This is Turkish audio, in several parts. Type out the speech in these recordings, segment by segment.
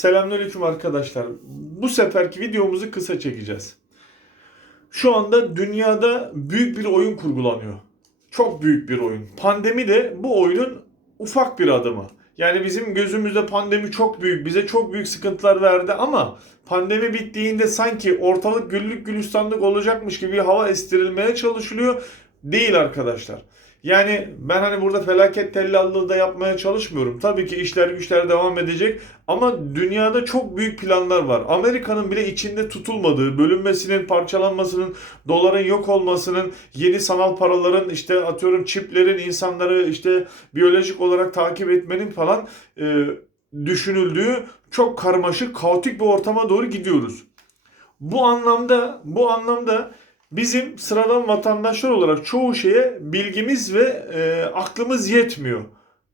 Selamünaleyküm arkadaşlar. Bu seferki videomuzu kısa çekeceğiz. Şu anda dünyada büyük bir oyun kurgulanıyor. Çok büyük bir oyun. Pandemi de bu oyunun ufak bir adımı. Yani bizim gözümüzde pandemi çok büyük, bize çok büyük sıkıntılar verdi ama pandemi bittiğinde sanki ortalık güllük gülistanlık olacakmış gibi hava estirilmeye çalışılıyor. Değil arkadaşlar. Yani ben hani burada felaket tellallığı da yapmaya çalışmıyorum. Tabii ki işler güçler devam edecek ama dünyada çok büyük planlar var. Amerika'nın bile içinde tutulmadığı, bölünmesinin, parçalanmasının, doların yok olmasının, yeni sanal paraların, işte atıyorum çiplerin insanları işte biyolojik olarak takip etmenin falan e, düşünüldüğü çok karmaşık, kaotik bir ortama doğru gidiyoruz. Bu anlamda, bu anlamda bizim sıradan vatandaşlar olarak çoğu şeye bilgimiz ve e, aklımız yetmiyor.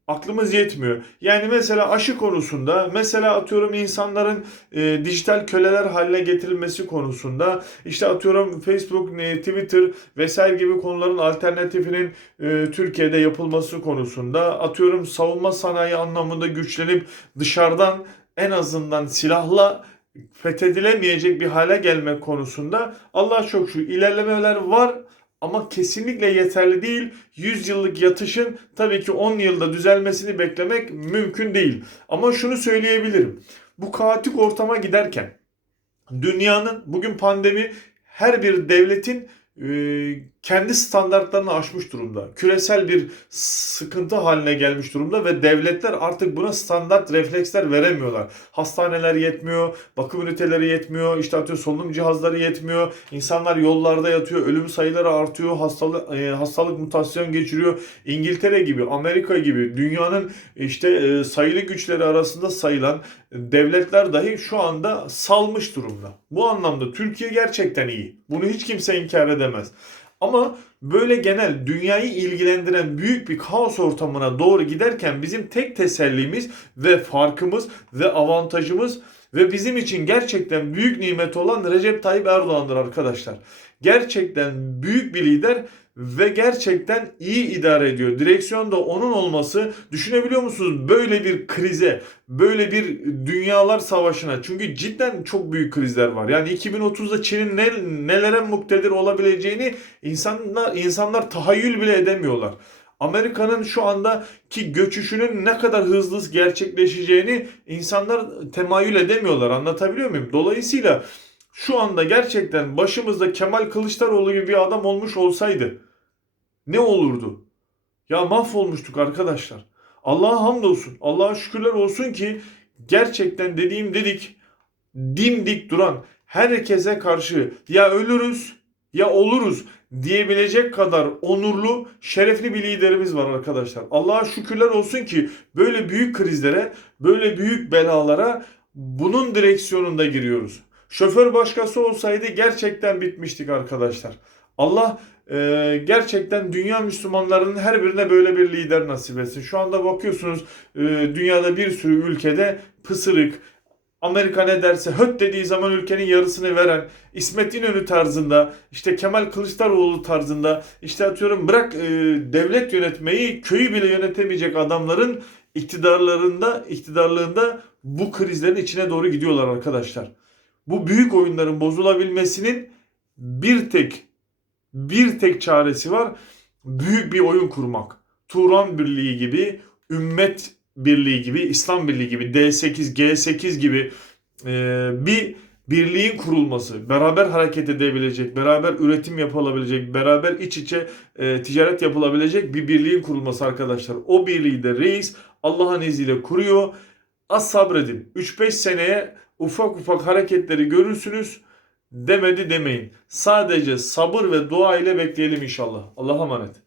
Aklımız yetmiyor. Yani mesela aşı konusunda, mesela atıyorum insanların e, dijital köleler haline getirilmesi konusunda, işte atıyorum Facebook, e, Twitter vesaire gibi konuların alternatifinin e, Türkiye'de yapılması konusunda, atıyorum savunma sanayi anlamında güçlenip dışarıdan en azından silahla fethedilemeyecek bir hale gelmek konusunda Allah çok şu ilerlemeler var ama kesinlikle yeterli değil. 100 yıllık yatışın tabii ki 10 yılda düzelmesini beklemek mümkün değil. Ama şunu söyleyebilirim. Bu kaotik ortama giderken dünyanın bugün pandemi her bir devletin e, kendi standartlarını aşmış durumda. Küresel bir sıkıntı haline gelmiş durumda ve devletler artık buna standart refleksler veremiyorlar. Hastaneler yetmiyor, bakım üniteleri yetmiyor, işte atıyor solunum cihazları yetmiyor. İnsanlar yollarda yatıyor, ölüm sayıları artıyor, hastalık e, hastalık mutasyon geçiriyor. İngiltere gibi, Amerika gibi dünyanın işte e, sayılı güçleri arasında sayılan devletler dahi şu anda salmış durumda. Bu anlamda Türkiye gerçekten iyi. Bunu hiç kimse inkar edemez. Ama böyle genel dünyayı ilgilendiren büyük bir kaos ortamına doğru giderken bizim tek tesellimiz ve farkımız ve avantajımız ve bizim için gerçekten büyük nimet olan Recep Tayyip Erdoğan'dır arkadaşlar. Gerçekten büyük bir lider ve gerçekten iyi idare ediyor. Direksiyonda onun olması düşünebiliyor musunuz? Böyle bir krize, böyle bir dünyalar savaşına. Çünkü cidden çok büyük krizler var. Yani 2030'da Çin'in ne, nelere muktedir olabileceğini insanlar insanlar tahayyül bile edemiyorlar. Amerika'nın şu andaki göçüşünün ne kadar hızlı gerçekleşeceğini insanlar temayül edemiyorlar. Anlatabiliyor muyum? Dolayısıyla şu anda gerçekten başımızda Kemal Kılıçdaroğlu gibi bir adam olmuş olsaydı ne olurdu? Ya mahvolmuştuk arkadaşlar. Allah'a hamdolsun. Allah'a şükürler olsun ki gerçekten dediğim dedik dimdik duran herkese karşı ya ölürüz ya oluruz diyebilecek kadar onurlu, şerefli bir liderimiz var arkadaşlar. Allah'a şükürler olsun ki böyle büyük krizlere, böyle büyük belalara bunun direksiyonunda giriyoruz. Şoför başkası olsaydı gerçekten bitmiştik arkadaşlar. Allah e, gerçekten dünya Müslümanlarının her birine böyle bir lider nasip etsin. Şu anda bakıyorsunuz e, dünyada bir sürü ülkede pısırık, Amerika ne derse höt dediği zaman ülkenin yarısını veren İsmet İnönü tarzında işte Kemal Kılıçdaroğlu tarzında işte atıyorum bırak e, devlet yönetmeyi köyü bile yönetemeyecek adamların iktidarlarında iktidarlığında bu krizlerin içine doğru gidiyorlar arkadaşlar. Bu büyük oyunların bozulabilmesinin bir tek bir tek çaresi var. Büyük bir oyun kurmak. Turan Birliği gibi, Ümmet Birliği gibi, İslam Birliği gibi, D8, G8 gibi e, bir birliğin kurulması, beraber hareket edebilecek, beraber üretim yapılabilecek, beraber iç içe e, ticaret yapılabilecek bir birliğin kurulması arkadaşlar. O birliği de reis Allah'ın izniyle kuruyor. Az sabredin. 3-5 seneye ufak ufak hareketleri görürsünüz. Demedi demeyin. Sadece sabır ve dua ile bekleyelim inşallah. Allah'a emanet.